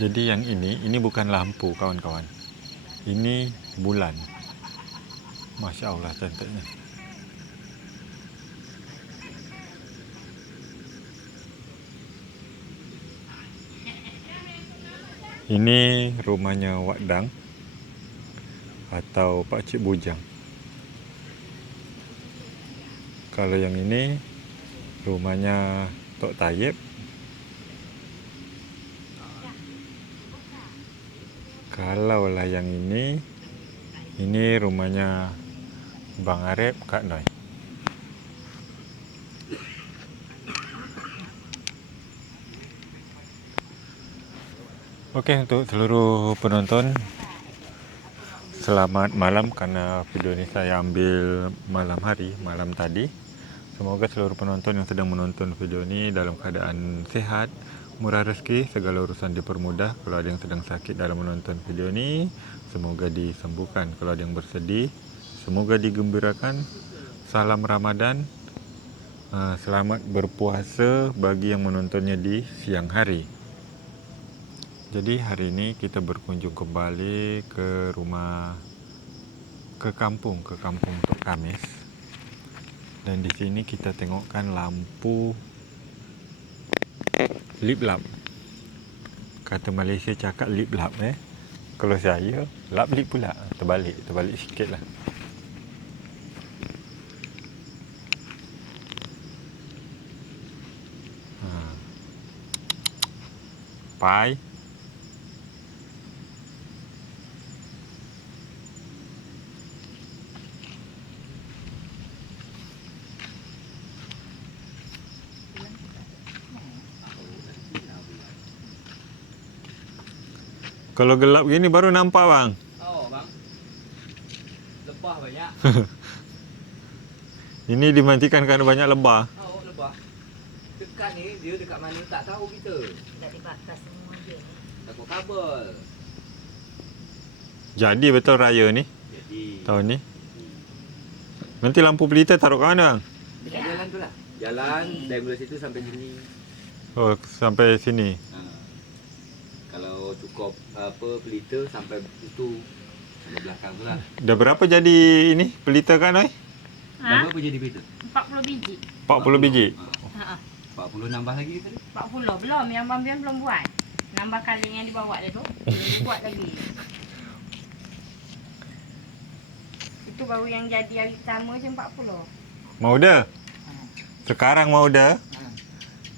Jadi yang ini bukan lampu kawan-kawan. Ini bulan. Masya Allah cantiknya. Ini rumahnya Wak Dang atau Pak Cik Bujang. Kalau yang ini rumahnya Tok Tayyip. Kalaulah yang ini rumahnya Bang Arif, Kak Noi. Oke, untuk seluruh penonton, selamat malam karena video ini saya ambil malam tadi. Semoga seluruh penonton yang sedang menonton video ini dalam keadaan sehat, murah rezeki, segala urusan dipermudah. Kalau ada yang sedang sakit dalam menonton video ini, semoga disembuhkan. Kalau ada yang bersedih, semoga digembirakan. Salam Ramadan. Selamat berpuasa bagi yang menontonnya di siang hari. Jadi hari ini kita berkunjung kembali ke kampung Tok Kamis. Dan di sini kita tengokkan lampu lip lamp. Kata Malaysia cakap lip lamp Kalau saya lap lip pula. Terbalik sikit lah. Pai. Kalau gelap gini baru nampak bang. Oh bang, lebah banyak. Ini dimatikan karena banyak lebah. Oh lebah. Dekat ni dia dekat mana tak tahu kita. Dah dibakar semua dia. Takut kabel. Jadi betul raya ni Jadi tahun ni. Nanti lampu pelita taruh kat mana bang? dekat jalan tu lah. Jalan dari mula situ sampai sini. Oh sampai sini. Kalau cukup pelita sampai itu sampai belakang tu lah. Dah berapa jadi ini pelita kan oi? Dah berapa jadi pelita? 40 biji. 40 biji. Ha. 40 nambah lagi tadi. 40 belum, yang Bambian belum buat. Nambah kali yang dibawa dia tu. Belum buat lagi. Itu baru yang jadi hari pertama je 40. Mau dah? Sekarang mau dah?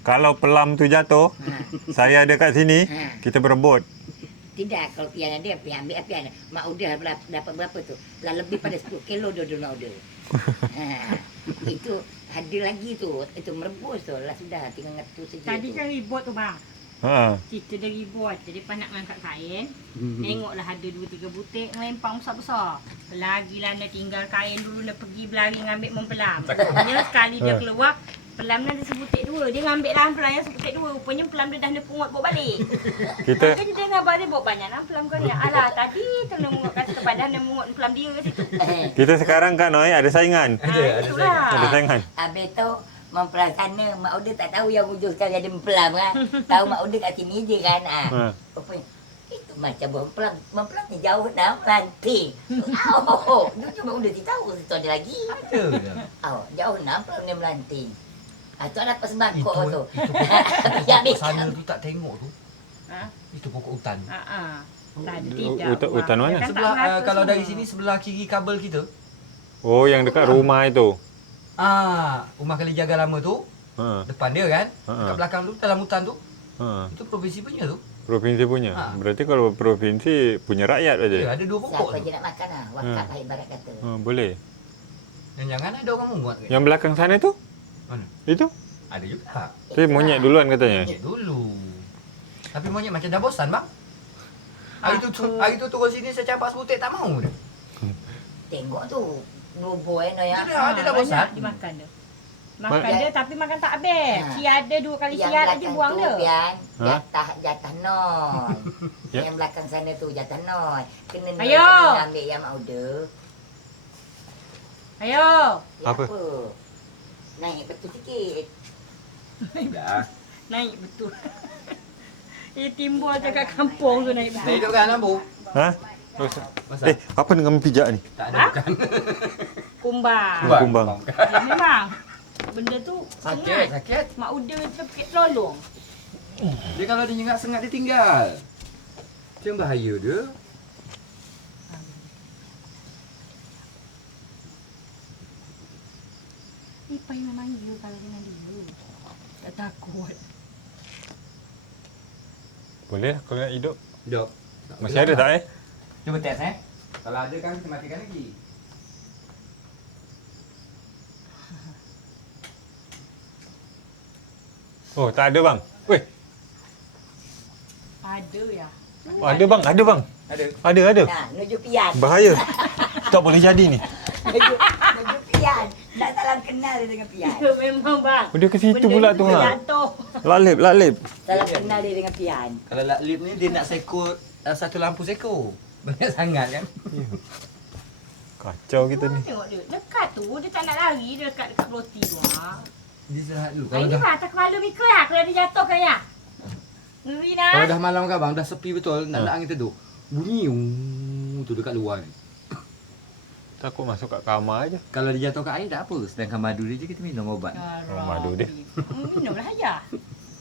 Kalau pelam tu jatuh, saya ada kat sini, kita berebut. Tidak, kalau pian dia, pian ambil pian. Mak udah dapat berapa tu? Lah lebih pada 10 kilo dia nak order. Itu ada lagi tu. Itu merebus tu. Lah sudah, tinggal ngetu saja. Tadi tu. kan ribut tu bang. Ha. Cerita dia ribut. Jadi panak mengangkat kain. Tengoklah ada 2-3 butik melempang besar-besar. Lagilah dia tinggal kain dulu, dia pergi berlari ngambil mempelam. Rupanya sekali dia keluar, pelam dia ada sebutik 2. Dia ngambil lah pelam yang sebutik 2. Rupanya pelam dia dah dia pungut bawa balik. Kita Maka dia dengar abang dia bawa banyak lah pelam kau ni. Alah tadi tu dia mungut kat situ badan dia mungut pelam dia kat situ. kita sekarang kan oi ada saingan. Itulah. Ada saingan. Habis tu, mempelang sana. Mak udah tak tahu yang ujung sekali ada mempelang kan. Tahu mak udah kat sini je kan. Rupanya, itu macam mempelang. Mempelang ni jauh dah melanting. Dia cuma udah tahu situ ada lagi. Jauh nak pelang dia melanting. Tu ada apa sembangkok tu. Ya habis. Sana tu tak tengok tu. Ha? Itu pokok hutan. Tak ada tidak. Hutan mana? Dia kan tak Sebelah merata kalau dari semua. sini sebelah kiri kabel kita. Oh yang dekat rumah itu. Rumah kali jaga lama tu, Ha. depan dia kan. Ha. Dekat belakang tu dalam hutan tu. Ha. Itu provinsi punya tu. Provinsi punya. Ha. Berarti kalau provinsi punya rakyat Ya, aja. ada 2 pokok Siapa tu. je nak makan lah. Wakaf lah ibarat kata. Boleh. Dan jangan ada orang muat kan. Yang belakang sana tu? Mana? Itu? Ada juga. Tapi monyet duluan katanya. Monyet dulu. Tapi monyet macam dah bosan bang. Hari tu turun sini saya campak sebutik tak mau dia. Tengok tu. Bobo no ya. Dia dah bosan. Banyak dimakan dia. Makan dia tapi makan tak habis. Ha. Siap ada 2 kali Yang siap aja belakang buang tu, dia. Pian, Ha? jatah non. Ya. Yang belakang sana tu jatah non. Kena non Ayo. kena ambil yang mak order. Ayo. Ya, Apa? Naik betul sikit. Dah. Naik betul. timbul dekat kampung tu naik Dah betul. hidup kan Ambu? Ha? Masa? Apa dengan pijak ni? Tak ada bukan. Kumbang. Kumbang. Ya, memang. Benda tu Sakit, sengat. sakit. Mak Uda terpikir tolong. Dia kalau dia nyengat sengat dia tinggal. Itu yang bahaya dia. Ni pai memang you kalau dengan dia. Tak takut. Boleh lah kalau nak hidup. Hidup. Masih ada tak Cuba test Kalau ada kan kita matikan lagi. Oh, tak ada bang. Weh, Ada ya. oh, ada bang, ada bang. Ada. Ada. Nah, nuju pian. Bahaya. Tak boleh jadi ni. Nuju pian. Tak salam kenal dia dengan pian. Ya, memang bang. Oh, dia ke situ pula tu ha. Jatuh. Lalip. Salam kenal dia dengan pian. Kalau lip ni dia nak seko satu lampu seko. Banyak sangat kan? Kacau kita ni. Tengok dia. Dekat tu dia tak nak lari. Dia dekat roti tu. Dia istirahat dulu. Ini lah atas kepala mikro ya. Kalau dia jatuh kan ya. Ngeri Kalau dah. dah malam kan bang, dah sepi betul, nak angin teduh. Bunyi tu dekat luar ni. Takut masuk kat kamar aja. Kalau dia jatuh kat air tak apa, sedangkan madu dia je kita minum obat. Oh, madu dia. Minumlah aja.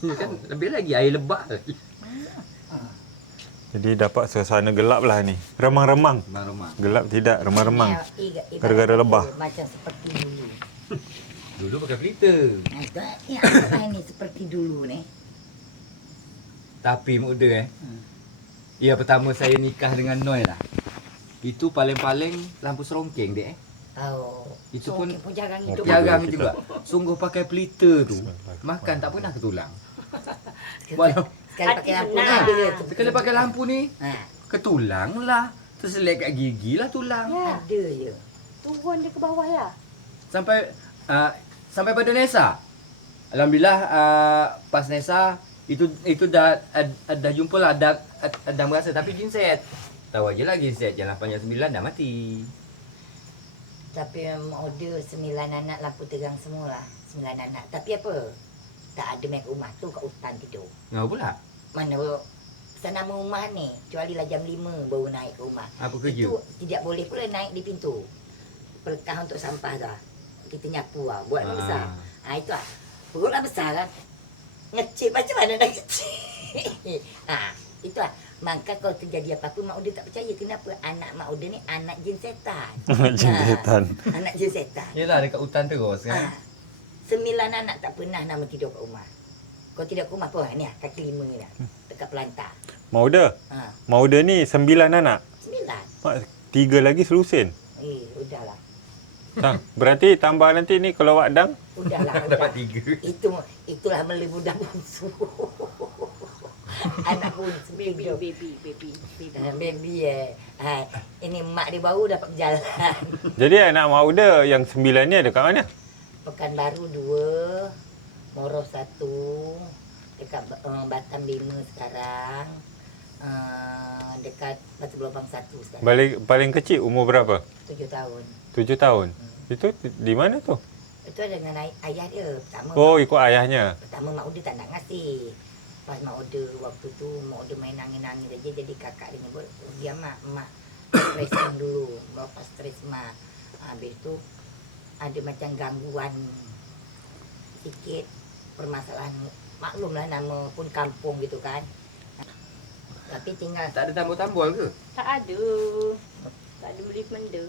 Ya kan, lebih lagi air lebak lagi. Jadi dapat suasana gelap lah ni. Remang-remang. Rumah. Gelap tidak, remang-remang. Ibarat Gara-gara lebah. Macam seperti dulu. Dulu pakai pelita. Nah, itu ni seperti dulu ni. Tapi muda Ya pertama saya nikah dengan Noi lah. Itu paling-paling lampu serongkeng dia Oh. Itu so, pun- pun jarang Oh, hidup. jarang kita. juga. Sungguh pakai pelita tu. Makan tak pernah ketulang. Walau Sekali pakai lampu ni Hati ada. senang. sekali pakai lampu ni, Ha, ketulang lah. Terselit kat gigi lah tulang. Ya. ada je. Turun dia ke bawah lah. Sampai pada Nesa. Alhamdulillah pas Nesa itu dah jumpa lah dah merasa tapi ginset. Tahu aja lah ginset jalan panjang 9 dah mati. Tapi order 9 anak lampu terang semualah. 9 anak. Tapi apa? Tak ada main rumah tu kat hutan tidur. Ngau pula. Mana sana rumah ni, kecuali lah jam 5 baru naik ke rumah. Apa kerja? Itu tidak boleh pula naik di pintu. Pelekah untuk sampah tu lah. Kita nyapu lah. Buat yang besar. Ha, itu lah. Perut lah besar kan. Ngecil macam mana nak kecil. Ha, itu lah. Maka kalau terjadi apa-apa, Mak Uda tak percaya. Kenapa? Anak Mak Uda ni anak jin setan. Jin setan. Ha, anak jin setan. Yelah dekat hutan terus kan. Ha, 9 anak tak pernah nama tidur kat rumah. Kau tidur kat rumah apa? Ni lah, kaki 5 ni lah. Dekat pelantar. Mauda. Ha, Mauda ni 9 anak. 9. Mak, 3 lagi selusin. Udahlah. Berarti tambah nanti ni kalau Wadang. Udahlah. Dapat udah. 3. Itulah beli budak bungsu. Anak bungsu tidur. Baby. Baby Hai, ini mak dia baru dapat berjalan. Jadi anak Mauda yang 9 ni ada kat mana? Pekanbaru 2, Moroh 1, dekat Batam 5 sekarang. Dekat Batu Belobang 1 sekarang. Paling kecil umur berapa? 7 tahun. 7 tahun. Itu di mana tu? Itu ada dengan ayah dia. Pertama Oh, ikut ayahnya. Pertama Mak Uda tak nak ngasih. Pas Mak Uda waktu tu Mak Uda main nangis-nangis aja. Jadi kakak dia nyebut, dia mak stressing dulu. Berapa stres mak. Habis tu ada macam gangguan sikit. Permasalahan maklum lah nama pun kampung gitu kan. Tapi tinggal Tak ada tambol-tambol ke? Tak ada. Tak ada beli benda.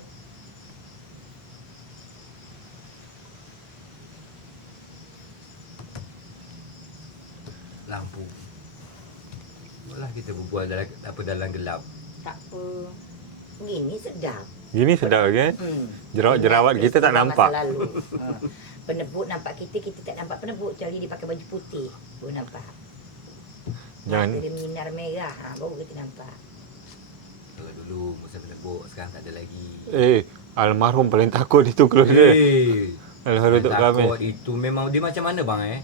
Lampu. Boleh kita berbual dalam gelap. Tak apa. gini sedap. Gini sedap lagi kan? Jerawat kita tak Masa nampak. lalu. Penebut nampak kita tak nampak penebut. Kecuali dia pakai baju putih. Baru nampak. Jangan. Mata dia minar merah. Baru kita nampak. Kalau dulu musim penebuk, sekarang tak ada lagi. Almarhum paling takut itu kalau dia. Almarhum Datuk Kamil. Takut itu memang dia macam mana bang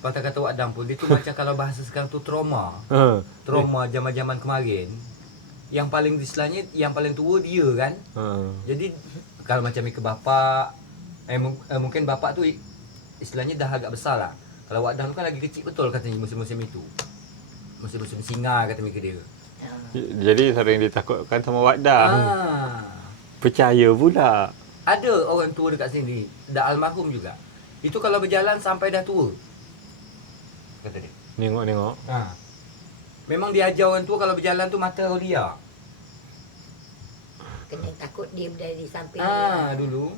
Patah kata Wak Dam pun dia tu macam kalau bahasa sekarang tu trauma. Trauma zaman-zaman kemarin. Yang paling istilahnya yang paling tua dia kan. Jadi kalau macam ke bapa mungkin bapa tu istilahnya dah agak besar lah. Kalau Wak Dam kan lagi kecil betul katanya musim-musim itu. musim-musim singa kata mereka dia. Jadi sering ditakutkan sama Wakda. Percaya pula. Ada orang tua dekat sini, dah almarhum juga. Itu kalau berjalan sampai dah tua. Kata dia. Nengok-nengok. Memang diajar orang tua kalau berjalan tu mata aulia. Kena takut dia dari samping Dulu.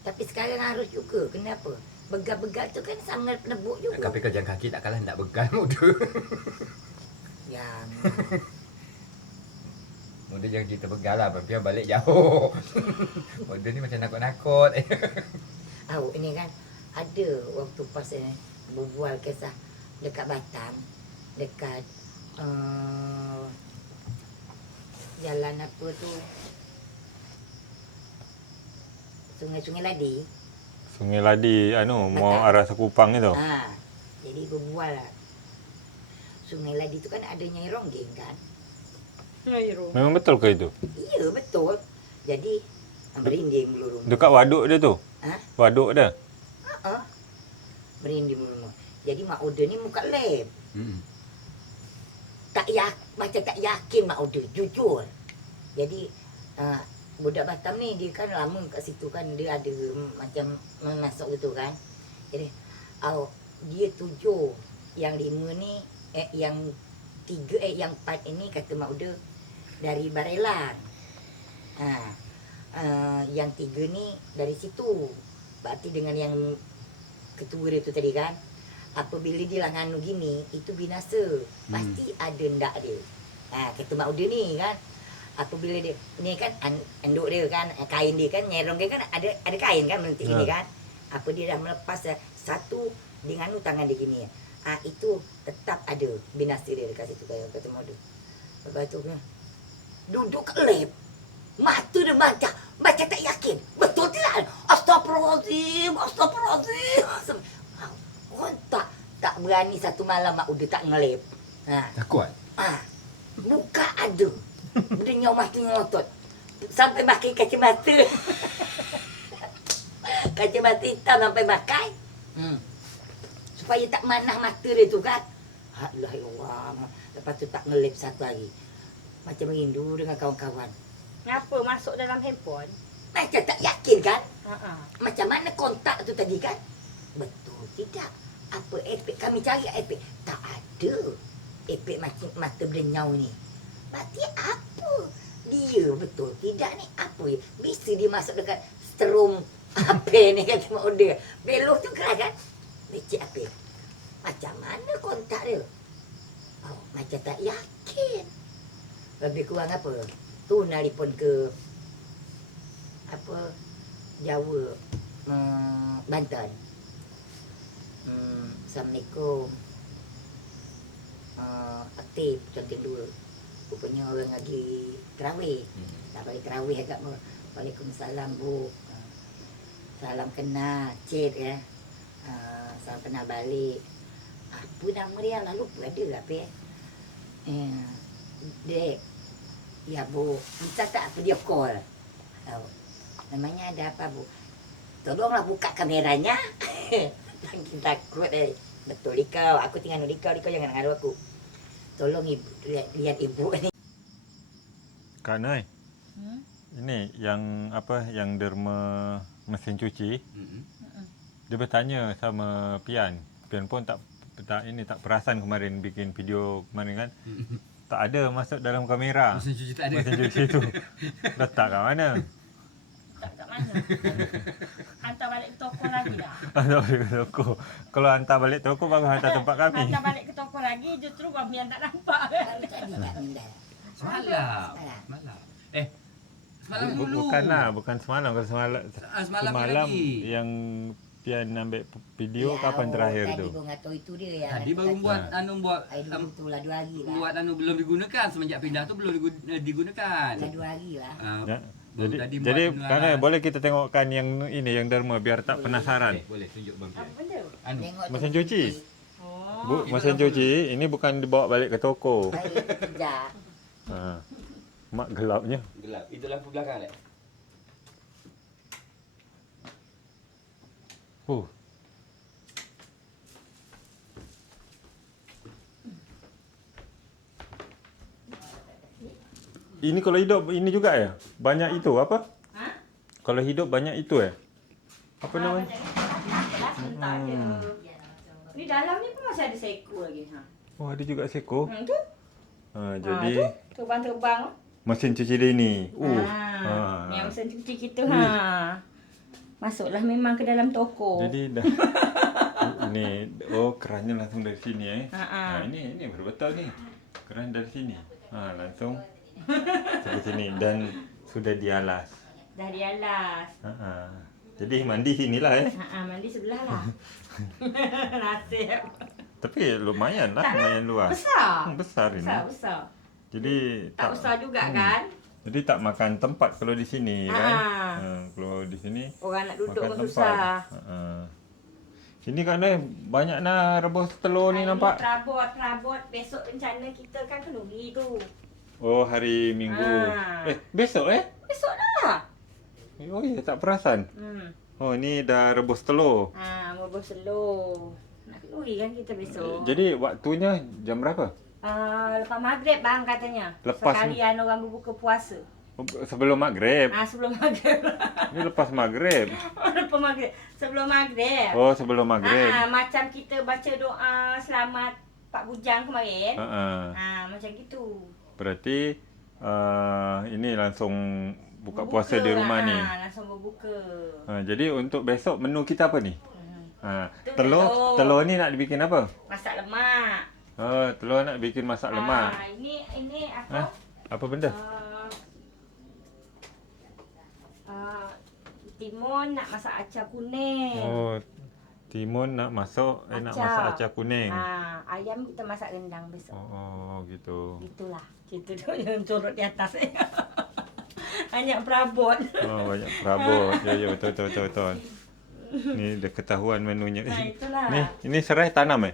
Tapi sekarang harus juga. Kenapa? Begal-begal tu kan sangat penebuk juga. Tapi kerjaan kaki tak kalah nak begal muda. Yang Muda jangan cerita begal lah, biar balik jauh. Muda ni macam nakut-nakut. awak ni kan ada waktu pas berbual kisah dekat Batam, dekat jalan apa tu, Sungai Ladi. Sungai Ladi, mau Betul. arah Sekupang itu. Jadi berbual lah. Sungai Ladi tu kan ada Nyai Ronggeng kan. Memang betul ke itu? Iya betul. Jadi merinding melurung. Dekat waduk dia tu? Waduk dia? Merinding melurung. Jadi Mak Oda ni muka lem. Macam tak yakin Mak Oda, jujur. Jadi budak Batam ni dia kan lama kat situ kan, dia ada macam masuk gitu kan. Jadi dia 7, yang 5 ni yang 3 yang 4 ini kata Mak Oda dari Barelang. Yang 3 ni dari situ. Berarti dengan yang ketua dia tu tadi kan, apabila dia lah nganu gini, itu binasa. Pasti ada ndak dia. Kata Mak Oda ni kan, apabila dia ni kan anduk dia kan, kain dia kan, nyerong dia kan ada kain kan mentik gini kan. Apa dia dah melepas satu dengan tangan dia gini. Itu tetap ada binasa dia dekat situ kata Mak Oda. Lepas tu duduk ke lab, mata dia macam tak yakin. Betul tidak? Astagfirullahaladzim. Orang tak berani satu malam Mak Oda tak ngelap. Takut? Muka ada. Dia mata ngotot. Sampai pakai kacamata. Kacamata hitam sampai pakai. Supaya tak manah mata dia tu kan. Allah ya Allah. Lepas tu tak ngelap satu hari. Macam merindu dengan kawan-kawan. Kenapa masuk dalam handphone? Macam tak yakin kan? Ha-ha. Macam mana kontak tu tadi kan? Betul tidak? Apa efek kami cari efek? Tak ada efek macam mata berdenyau ni. Berarti apa? Dia betul tidak ni? Apa ya? Bisa dia masuk dekat strom apa ni kata Mak Oda. Beloh tu keras kan? Becik apa? Macam mana kontak dia? Macam tak yakin. Lebih kurang apa? Tu nelpon ke apa Jawa, Banten. Assalamualaikum. Aktif contoh 2. Rupanya orang lagi terawih. Tak balik terawih agak. Waalaikumsalam Bu. Salam kenal, Cik ya. Salam kenal balik. Apa nama dia? Lalu ada apa ya? Dek. Ya Bu, minta tak apa dia call. Namanya ada apa Bu? Tolonglah buka kameranya. Jangan takut Betul kau, aku tinggal di kau jangan ngadu aku. Tolong ibu, lihat ibu ni. Kak Noi, ini yang apa, yang derma mesin cuci, dia bertanya sama Pian. Pian pun tak perasan kemarin bikin video kemarin kan. Tak ada masuk dalam kamera. Mesin cuci tak ada. Mesin cuci tu letak kat mana? Tak kat mana? Hantar balik ke toko lagi dah. Hantar balik ke toko. Kalau hantar balik toko baru hantar tempat kami. Hantar balik ke toko lagi, justru Bang Mian tak nampak. Semalam. Semalam dulu. Bukan semalam. Kalau Semalam lagi. yang Pian ambil video kapan terakhir tu? Tadi pun tahu itu dia yang Tadi baru buat tu lah 2 hari lah. buat belum digunakan, semenjak pindah tu belum digunakan. Dah 2 hari lah. Ya. Baru tadi Jadi buat kan boleh kita tengokkan yang ini, yang derma biar tak penasaran. Boleh tunjuk Bang Apa Pian. benda? Tengok Mesin cuci. Oh. Mesin cuci ini bukan dibawa balik ke toko. Sekejap. Mak gelapnya. Gelap. Itu lampu belakang tak? Ini kalau hidup ini juga ya? Banyak itu apa? Ha? Kalau hidup banyak itu ya? Apa namanya? Apalah sebentar je. Ni dalam ni pun masih ada seko lagi. Ha. Oh, ada juga seko. Tu. Jadi tu terbang-terbang. mesin cuci dia ni. Yang mesin cuci kita masuklah memang ke dalam toko. Jadi dah ni kerannya langsung dari sini ini betul ni. Keran dari sini. Langsung sampai sini dan sudah dialas. Dah dialas. Jadi mandi sinilah Mandi sebelah lah. Nasib. Tapi lumayan lah, lumayan luas. Besar. Besar ini. Besar. Jadi Tak besar juga kan? Jadi tak makan tempat kalau di sini kan. Kalau di sini Orang nak duduk makan pun susah. Sini kan banyak nak rebus telur ni nampak. Perabot. Besok rencana kita kan kenduri tu. Oh, hari Minggu. Besok Besok dah. Oh ya, tak perasan. Oh, ni dah rebus telur. Rebus telur. Nak kenduri kan kita besok. Jadi waktunya jam berapa? Lepas maghrib bang katanya. Lepas sekalian orang berbuka puasa. Sebelum maghrib. Sebelum maghrib. Ni lepas maghrib. Lepas maghrib. Sebelum maghrib. Oh, sebelum maghrib. Macam kita baca doa selamat Pak Bujang kemarin. Macam gitu. Berarti ini langsung buka puasa di rumah ni. Langsung berbuka. Jadi untuk besok menu kita apa ni? Telur ni nak dibikin apa? Masak lemak. Telur nak bikin masak lemak. Ini apa? Apa benda? Timun nak masak acar kuning. Oh, timun nak masak acar kuning. Ayam kita masak rendang besok. Oh, gitu. Itulah. Kita tu yang turut di atas. Banyak perabot. Oh, banyak perabot. Ya, betul. Ni dah ketahuan menunya. Itulah. Ni, ini serai tanam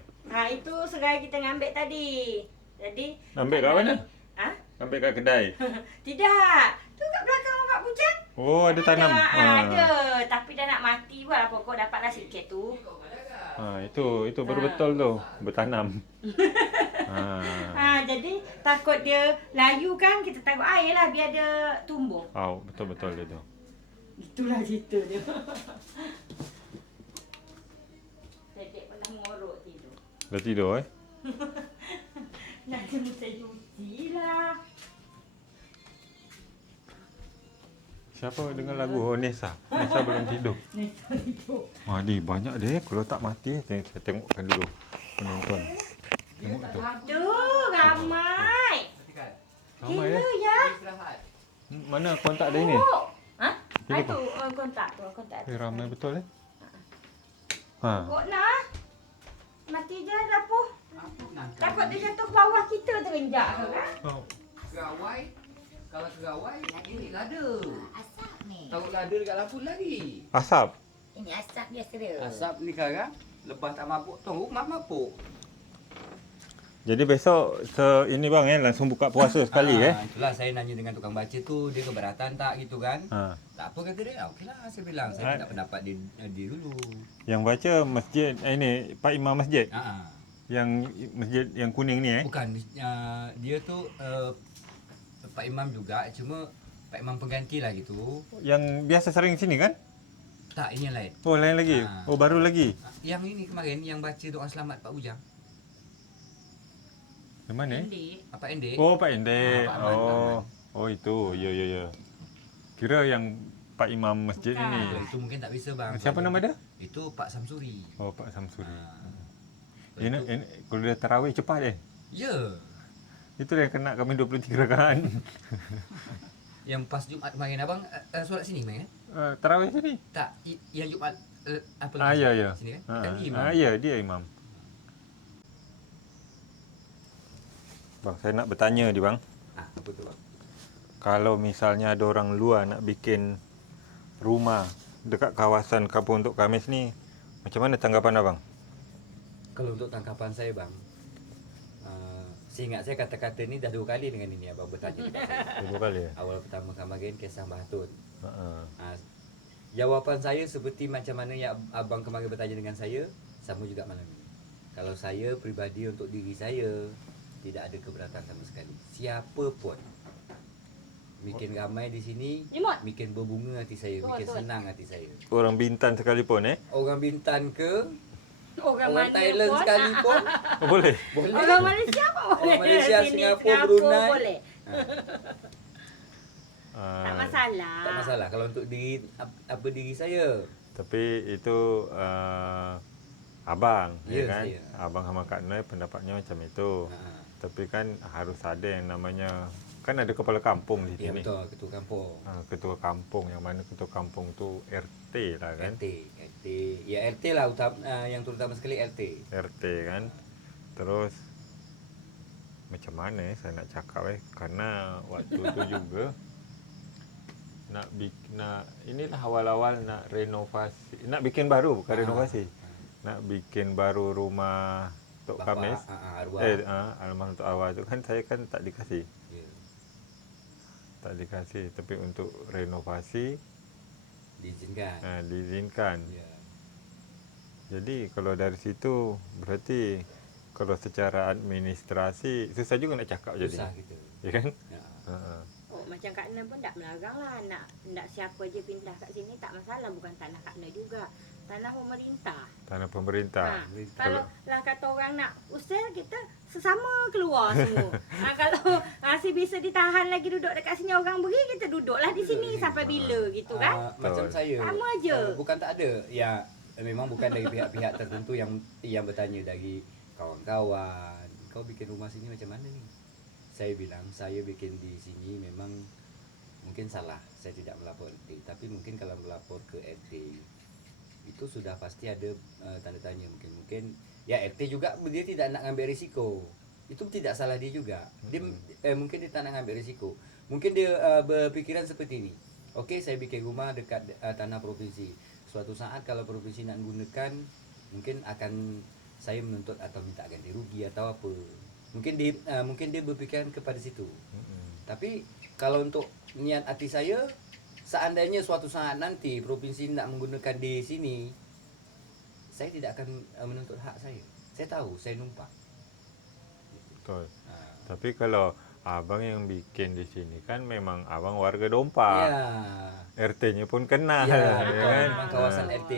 Itu serai kita ngambil tadi. Jadi ambil kat mana? Ambil kat kedai. Tidak. Tu kat belakang Pak Bujang. Oh, ada tanam. Ada. Tapi dah nak mati pun lah. Pokok dapatlah sikit tu. Itu baru betul tu. Bertanam. Jadi takut dia layu kan. Kita taruh air lah biar dia tumbuh. Betul dia tu. Itulah cerita dia. Dedek pun dah mengorok tidur. Dah tidur Nak kena saya cuci lah. Siapa dengar lagu? Oh, Nesa. Nesa belum tidur. Nesa tidur. Di banyak deh. Kalau tak mati, saya tengokkan dulu penonton. Tengok tu. Aduh, ramai. Ramai Gila ya. Mana kontak dia ni? Itu kontak tu. Ramai betul Kok nak? Mati je dapur. Takut dia jatuh ke bawah kita terenjak ke kan? Kerawai. Kalau kerawai, ini lada. Asap ni. Tahu lada dekat lampu lagi. Asap. Ini asap dia seru. Asap ni sekarang, lepas tak mabuk, tunggu mabuk. Jadi besok ini bang langsung buka puasa sekali Itulah saya nanya dengan tukang baca tu, dia keberatan tak gitu kan. Tak apa kata dia, okeylah saya bilang, saya minta pendapat dia dulu. Yang baca masjid ini Pak Imam Masjid. Yang masjid yang kuning ni Bukan, dia tu Pak Imam juga, cuma Pak Imam pengganti lah gitu. Yang biasa sering sini kan? Tak, ini yang lain. Oh, lain lagi. Oh, baru lagi. Yang ini kemarin yang baca doa selamat Pak Bujang. Di mana? Pak Endek. Oh, Pak Endek. Pak Aman. Oh, itu. Ya. Kira yang Pak Imam masjid ini. Itu mungkin tak bisa bang. Siapa nama dia? Itu Pak Samsuri. Oh, Pak Samsuri. Ini kalau dia tarawih cepat Ya. Itu yang kena kami 23 rakaat. Yang pas Jumaat kemarin abang solat sini main kan? Tarawih sini. Tak, yang Jumaat apa Ya. sini kan? Kan imam. Ya, dia imam. Bang, saya nak bertanya ni bang. Apa tu bang? Kalau misalnya ada orang luar nak bikin rumah dekat kawasan Kampung Tok Kamis ni, macam mana tanggapan abang? Kalau untuk tangkapan saya bang, seingat saya kata-kata ni dah 2 kali dengan ini abang bertanya dekat saya. 2 kali Awal pertama kemarin kisah Mbah Tun. Jawapan saya seperti macam mana yang abang kemarin bertanya dengan saya, sama juga malam ni. Kalau saya peribadi untuk diri saya, tidak ada keberatan sama sekali. Siapa pun bikin ramai di sini, Imut. bikin berbunga hati saya, Betul, bikin betul. senang hati saya. Orang Bintan sekalipun Orang Bintan ke, Orang orang mana Thailand pun, sekalipun Oh, boleh. boleh. Orang Malaysia pun boleh. Orang Malaysia, Sini, Singapura, Brunei. boleh. Tak masalah. Tak masalah kalau untuk diri saya. Tapi itu abang, Ya, ya kan? saya. Abang sama Kak Noi pendapatnya macam itu. Ha. Tapi kan harus ada yang namanya, kan ada kepala kampung di Ya sini. betul, ketua kampung. Ketua kampung, yang mana ketua kampung tu RT lah kan. RT. Ya RT lah yang terutama sekali RT. RT kan. Terus macam mana saya nak cakap karena waktu tu juga nak inilah awal-awal nak renovasi, nak bikin baru, bukan renovasi. Nak bikin baru rumah Tok Bapa, Kamis. arwah. Almarhum Tok Awal tu kan saya kan tak dikasih. Ya. Tak dikasih, tapi untuk renovasi Diizinkan. diizinkan. Ya. Jadi kalau dari situ berarti kalau secara administrasi susah juga nak cakap jadi. Susah gitu. Ya kan? Ya. Ha. Oh, macam Kak Nen pun tak melarang lah. Nak siapa je pindah kat sini tak masalah. Bukan tanah Kak Nen juga. Tanah pemerintah. Tanah pemerintah. Kalau lah kata orang nak usir, kita sesama keluar semua. Kalau si bisa ditahan lagi duduk dekat sini orang beri, kita duduklah di sini sampai bila gitu kan. Macam saya. Sama je. Bukan tak ada. Ya, memang bukan dari pihak-pihak tertentu yang bertanya, dari kawan-kawan. Kau bikin rumah sini macam mana ni? Saya bilang, saya bikin di sini memang mungkin salah. Saya tidak melapor RT. Tapi mungkin kalau melapor ke RT, itu sudah pasti ada tanda tanya. Mungkin ya RT juga dia tidak nak ambil risiko. Itu tidak salah dia juga. Dia mungkin dia tak nak ambil risiko. Mungkin dia berpikiran seperti ini. Okey, saya bikin rumah dekat tanah provinsi. Suatu saat kalau provinsi nak gunakan, mungkin akan saya menuntut atau minta ganti rugi atau apa. Mungkin dia berpikiran kepada situ. Tapi kalau untuk niat hati saya, seandainya suatu saat nanti provinsi nak menggunakan di sini, saya tidak akan menuntut hak saya. Saya tahu, saya numpang. Betul. Tapi kalau abang yang bikin di sini kan memang abang warga Dompak. Ya. RT-nya pun kenal. Ya, betul. kan? Memang kawasan RT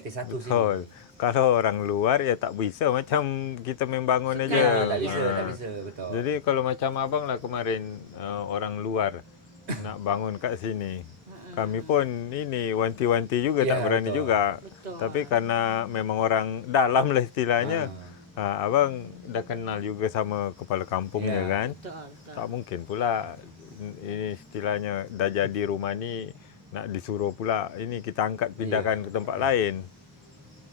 1 sini. Betul. Kalau orang luar ya tak bisa macam kita membangun aja. Ya, tak bisa, Ha. tak bisa, betul. Jadi kalau macam abang lah kemarin orang luar nak bangun kat sini. Kami pun ini wanti-wanti juga Ya, tak berani betul. juga. Betul. Tapi karena memang orang dalam lah istilahnya. Abang dah kenal juga sama kepala kampungnya Ya. kan. Betul. Tak mungkin pula ini istilahnya dah jadi rumah ni nak disuruh pula ini kita angkat pindahkan ke tempat lain.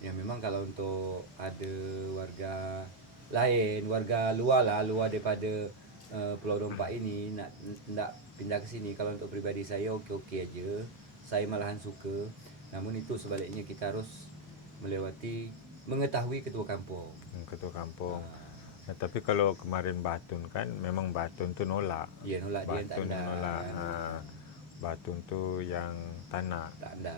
Ya memang kalau untuk ada warga lain, warga luar lah, luar daripada Pulau Dompak ini nak pindah ke sini, kalau untuk peribadi saya okey-okey aja. Saya malahan suka. Namun itu sebaliknya kita harus mengetahui ketua kampung. Ketua kampung. Tapi kalau kemarin Batun kan memang Batun tu nolak. Ya nolak, dia tak Batun ada. nolak. Batun tu yang tanah. Tak ada.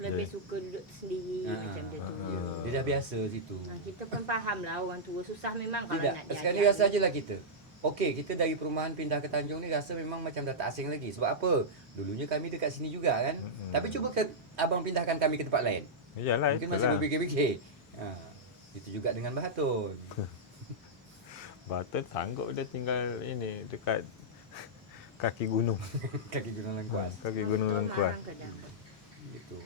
Lebih suka duduk sendiri macam dia tu. Ya, dia dah biasa situ. Kita pun faham lah orang tua susah memang kalau Tidak, nak sekarang diajar. ni rasa je lah kita. Okey, kita dari perumahan pindah ke Tanjung ni rasa memang macam dah tak asing lagi. Sebab apa? Dulunya kami dekat sini juga kan. Tapi cuba abang pindahkan kami ke tempat lain. Iyalah, Mungkin masih itulah. berfikir-fikir. Itu juga dengan Batun. Batun sanggup dia tinggal ini dekat kaki gunung. Kaki Gunung Lengkuas. Kaki gunung Lengkuas. Gitu.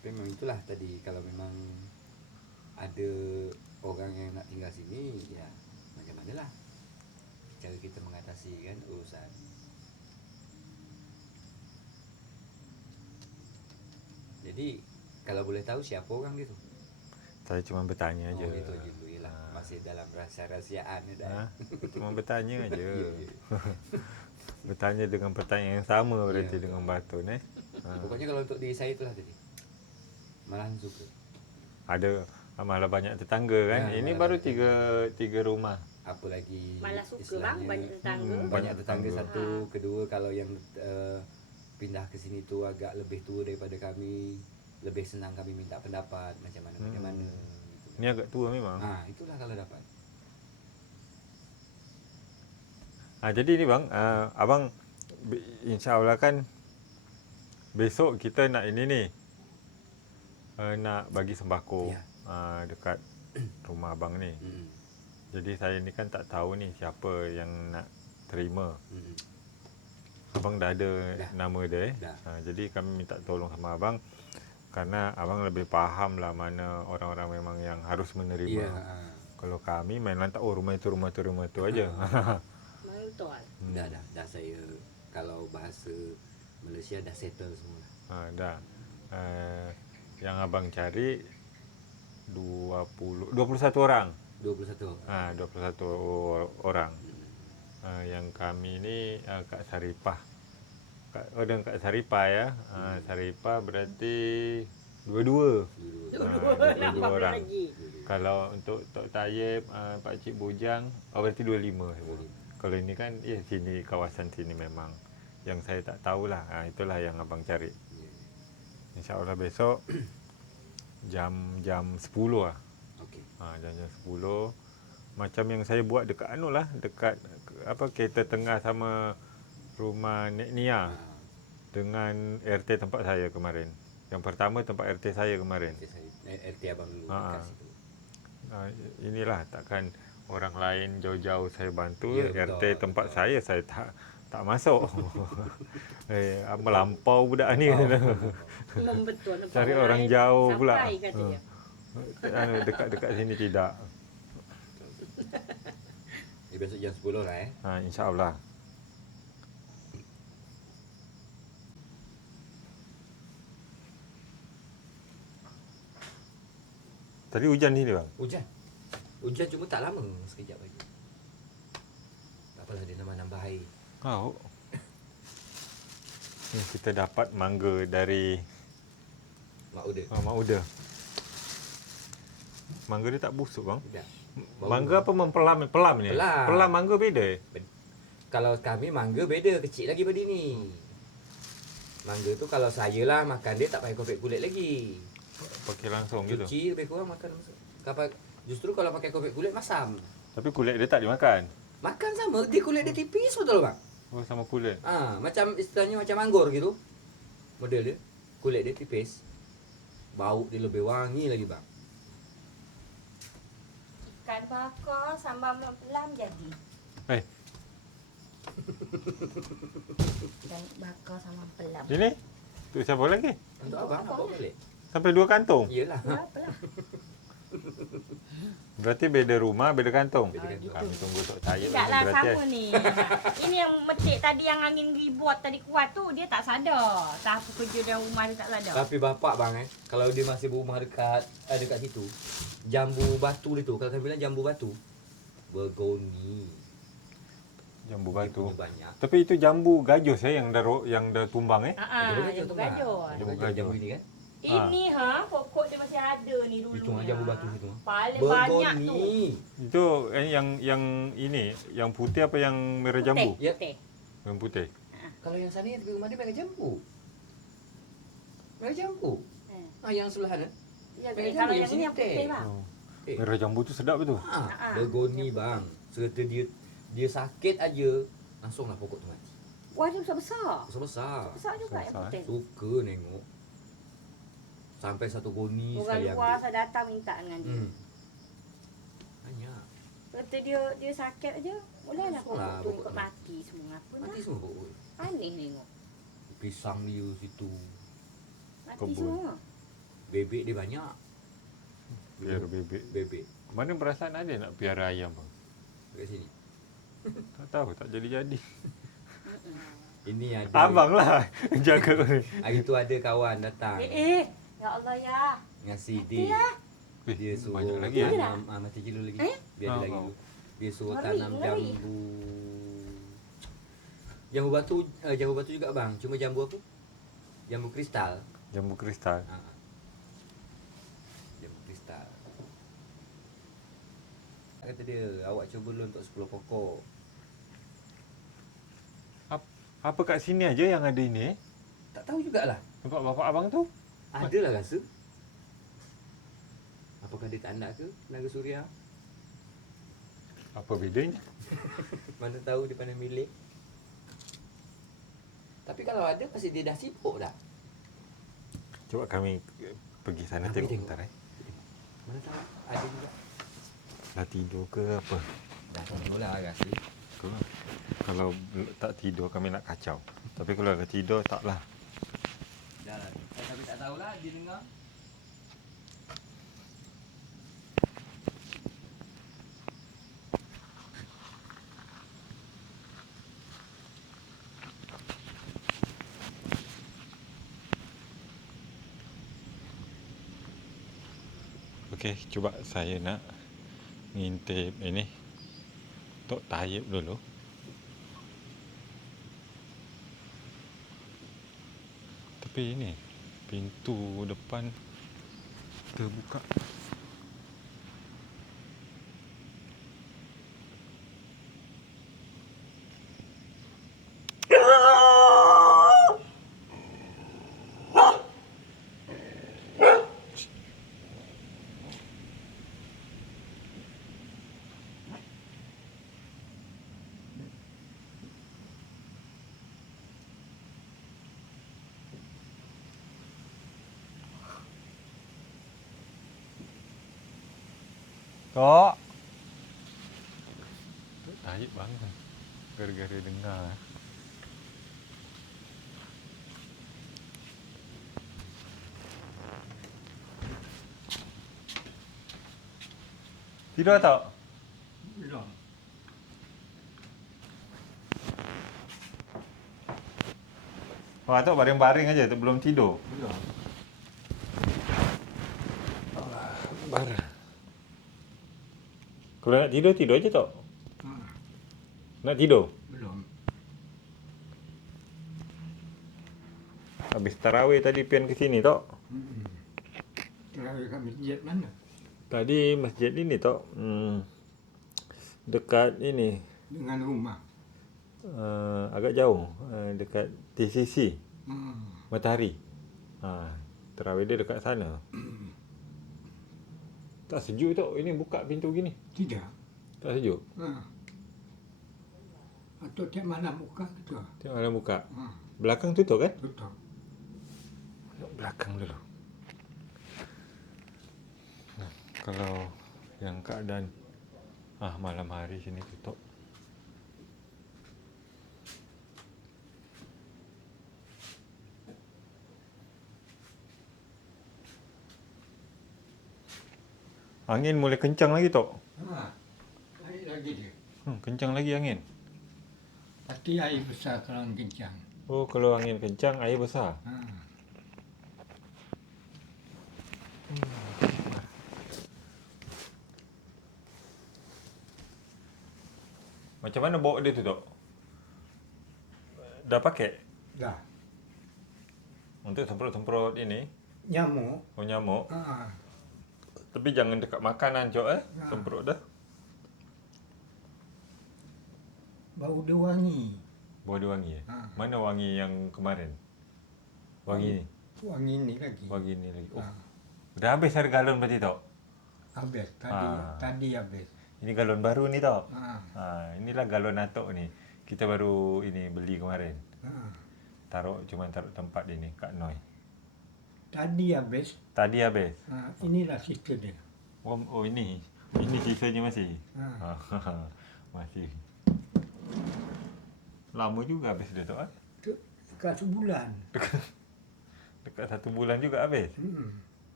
Tapi memang itulah tadi, kalau memang ada orang yang nak tinggal sini, ya macam manalah cara kita mengatasi kan urusan. Jadi kalau boleh tahu siapa orang dia tu? Saya cuma bertanya aja. Oh gitu dulu lah. Masih dalam rahsia-rahsiaan ni dah. Cuma bertanya aja. Ya, ya. Bertanya dengan pertanyaan yang sama berarti Ya, dengan Batun Pokoknya kalau untuk diri saya itulah tadi. Malahan suka. Ada malah banyak tetangga kan. Ya, Ini malah baru banyak tiga rumah. Apa lagi Malah suka istilahnya, bang banyak tetangga. banyak tetangga tetangga. satu, kedua kalau yang pindah ke sini tu agak lebih tua daripada kami, lebih senang kami minta pendapat macam mana macam mana gitu. Ini agak tua memang. Itulah kalau dapat. Jadi ni bang, abang insya-Allah kan besok kita nak ini ni. Nak bagi sembako Ya. dekat rumah abang ni. Jadi saya ni kan tak tahu ni siapa yang nak terima. Abang dah ada Dah. nama dia. Dah. Jadi kami minta tolong sama abang kerana abang lebih faham lah mana orang-orang memang yang harus menerima. Ya. Kalau kami main lantak, oh rumah itu aja. Betul. Dah saya kalau bahasa Malaysia dah settle semua. Dah. Yang abang cari 21 orang. 21. 21 orang. Yang kami ni kat Saripah. Kat Saripah ya. Saripah berarti dua-dua. Dua orang. Kalau untuk Tok Tayyip, Pak Cik Bujang, berarti 25. Kalau ini kan, sini kawasan sini memang. Yang saya tak tahulah. Itulah yang abang cari. InsyaAllah besok jam 10 lah. Okey. Jam 10. Macam yang saya buat dekat dekat kereta tengah sama rumah Nek Nia dengan RT tempat saya kemarin. Yang pertama tempat RT saya kemarin. RT abang dulu dekat situ. Inilah takkan orang lain jauh-jauh saya bantu, Ya, RT betul, tempat betul. saya tak masuk. Melampau budak ni. Betul. Cari orang jauh pula. Sampai kata dia. Dekat-dekat sini tidak. Besok jam 10 lah InsyaAllah. Tadi hujan ni bang. Hujan cuma tak lama, sekejap lagi. Tak apalah, dia nambah air. Ni kita dapat mangga dari Mak Uda. Mak Uda. Mangga dia tak busuk bang. Tidak. Mangga apa pelam ni? Pelam. Pelam mangga beda. Kalau kami mangga beda, kecil lagi pada ni. Mangga tu kalau saya lah makan dia tak pakai kopek kulit lagi. Pakai langsung gitu. Cuci lebih kurang makan langsung. Justru kalau pakai kopek kulit masam. Tapi kulit dia tak dimakan. Makan sama, dia kulit dia tipis betul bang. Oh sama kulit. Macam istilahnya macam anggur gitu. Model dia. Kulit dia tipis. Bau dia lebih wangi lagi bang. Ikan bakar sambal pelam jadi. Dan bakar sama pelam. Ini? Tu siapa lagi? Untuk abang nak bawa balik? Sampai 2 kantong. Iyalah. Apalah. Berarti beda rumah, beda kantong. Beda kantong. Kami tunggu Tok Tayyip Tidaklah berarti. sama ni. Ini yang metik tadi yang angin ribut tadi kuat tu dia tak sadar. Siapa kerja dalam rumah dia tak sadar. Tapi bapak bang kalau dia masih berumah dekat situ, jambu batu dia tu, kalau kami bilang jambu batu, bergoni. Jambu Dia batu. punya banyak. Tapi itu jambu gajus yang dah tumbang Jambu gajus. Jambu Jambu gajus. ini kan? Ini pokok dia masih ada ni dulu. Itu jambu batu situ. Paling banyak tu. Bergoni. Itu yang ini, yang putih apa yang merah jambu? Ya. Putih. Yang putih. Kalau yang sana yang tepi rumah dia merah jambu. Merah jambu. Yang sebelah sana. Ya, Merah kalau jambu, yang sini ni yang putih putih. bang. Merah jambu tu sedap betul. Bergoni bang. Serta dia sakit aja, langsunglah pokok tu mati. Wah dia besar-besar. Besar-besar. Besar juga yang Besar, putih. Suka nengok. Sampai satu goni Orang sekali luar ambil. saya datang minta dengan dia. Banyak. Kata dia sakit aja, bolehlah Langsung pokok lah tu pokok ikut tu. mati semua. Apa Mati dah? semua pokok. Aneh tengok. Pisang dia situ. Mati Kebun. semua. Bebek dia banyak. Biar bebek. Bebek. Mana perasaan ada nak piara ayam bang? Dekat sini. Tak tahu, tak jadi-jadi. Ini ada. Abang lah jaga. Hari tu ada kawan datang. Ya Allah ya. Ngasih Mati dia. lah. Dia suruh banyak lagi ya? tanam. Mati dulu lagi. Biar dia lagi dulu. Dia suruh Ngeri, tanam ngeri. jambu batu juga bang. Cuma jambu apa? Jambu kristal. Jambu kristal. Jambu kristal. Kata dia, awak cuba dulu untuk 10 pokok. Apa kat sini aja yang ada ini? Tak tahu jugalah. Tempat bapak abang tu? Adalah rasa. Apakah dia tak nak ke Naga Suria? Apa bedanya? Mana tahu dia pandai milih. Tapi kalau ada pasti dia dah sibuk dah. Coba kami pergi sana Kami tengok tengok. bentar Mana tahu ada juga. Dah tidur ke apa? Dah tidur lah rasa. Kalau tak tidur kami nak kacau. Tapi kalau dah tidur taklah. Dah lah. Tapi tak tahulah dia dengar. Okey, cuba saya nak ngintip ini. Tok Tayyip dulu. Tapi ini pintu depan terbuka. Tok. Tok Tayyip bangun. Gara-gara dengar. Tidur tak? Belum. Wah, Tok baring-baring aja, Tok belum tidur. Belum. Barang. Kalau nak tidur, tidur aja, Tok. Nak tidur? Belum. Habis tarawih tadi pian ke sini, Tok. Terawih kat masjid mana? Tadi masjid ini, Tok. Dekat ini. Dengan rumah. Agak jauh. Dekat TCC. Matahari. Tarawih dia dekat sana. Tak sejuk, Tok. Ini buka pintu gini. Tidak. Tak sejuk. Atau tiap malam buka gitu. Tengok malam buka. Belakang tutup kan? Tutup. Tengok belakang dulu. Nah, kalau yang keadaan malam hari sini tutup. Angin mulai kencang lagi, Tok. Naik lagi dia. Kencang lagi angin. Pasti air besar kalau kencang. Oh, kalau angin kencang, air besar. Macam mana bawa dia tu, Tok? Dah pakai? Dah. Untuk semprot-semprot ini, Nyamuk. nyamuk. Ah. Tapi jangan dekat makanan, Cok, semprot dah. Bau dia wangi. Bawa dia wangi, Mana wangi yang kemarin? Wangi ni? Wangi ni lagi. Wangi ni lagi. Oh, dah habis ada galon berarti, Tok? Habis. Tadi habis. Ini galon baru ni, Tok? Inilah galon Atok ni. Kita baru ini beli kemarin. Taruh tempat dia ni, kat Noi. Tadi habis. Tadi habis? Inilah sisa dia. Oh ini? Ini sisanya masih? Masih. Lama juga habis dia, Tok, Dekat sebulan. Dekat 1 bulan juga habis?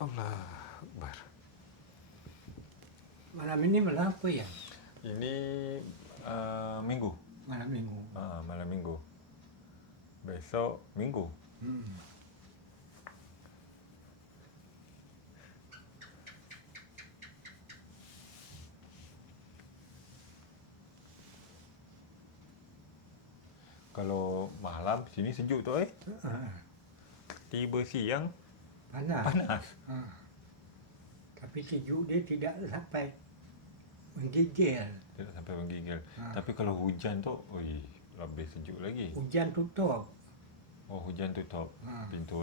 Allah Akbar. Malam ini malam apa ya? Ini Minggu. Malam Minggu. Malam Minggu. Besok Minggu. Kalau malam sini sejuk, Tok, Tiba siang panas. Tapi sejuk dia tidak sampai menggigil. Tidak sampai menggigil. Tapi kalau hujan, Tok, lebih sejuk lagi. Hujan tutup. Oh, hujan tutup pintu,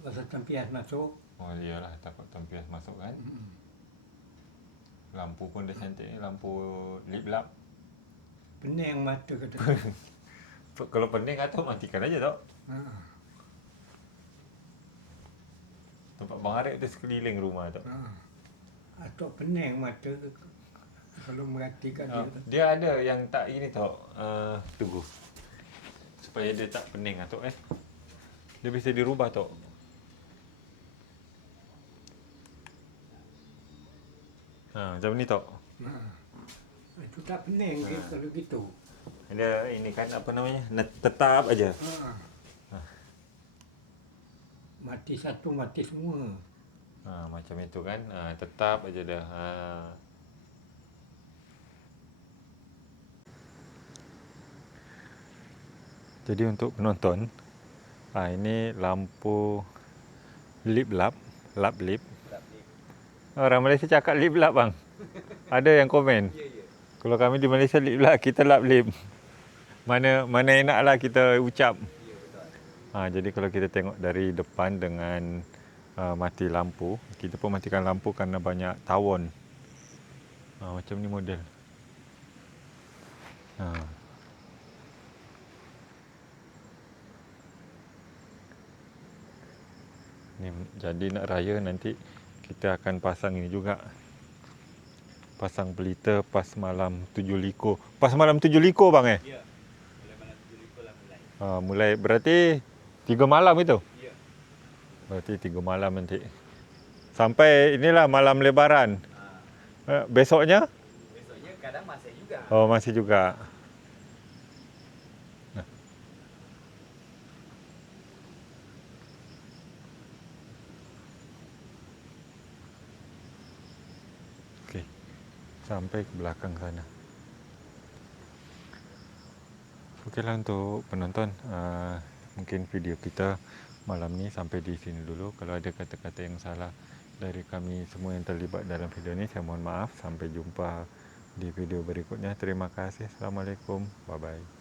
Masa tempias masuk. Oh iyalah, takut tempias masuk kan. Lampu pun dah cantik ni, lampu lip lap. Pening mata kata. Kalau pening kata matikan aja tau. Ha. Tempat Bang Arif tu sekeliling rumah tu. Ha. Atau pening mata kalau merhatikan dia. Dia ada yang tak ini tau, tunggu. Supaya dia tak pening tau Dia bisa dirubah tau. Macam ni tau. Ha. Itu tak pening dia kalau gitu. Dia ini kan apa namanya? Tetap aja. Ha. Mati satu, mati semua. Macam itu kan. Tetap aja dah. Jadi untuk penonton, ini lampu lip lap, lap lip. Orang Malaysia cakap lip lap bang. Ada yang komen. Kalau kami di Malaysia lip lap, kita lap lip. Mana enaklah kita ucap. Jadi kalau kita tengok dari depan dengan mati lampu, kita pun matikan lampu kerana banyak tawon. Macam ni model. Ni, jadi nak raya nanti kita akan pasang ini juga. Pasang pelita pas malam 7 liko. Pas malam 7 liko bang Ya. Mulai malam 7 liko lah mulai. Mulai berarti 3 malam itu? Ya. Berarti 3 malam nanti. Sampai inilah malam lebaran. Besoknya? Besoknya kadang masih juga. Oh, masih juga. Okey. Sampai ke belakang sana. Okeylah untuk penonton, mungkin video kita malam ni sampai di sini dulu. Kalau ada kata-kata yang salah dari kami semua yang terlibat dalam video ni, saya mohon maaf. Sampai jumpa di video berikutnya. Terima kasih. Assalamualaikum. Bye bye.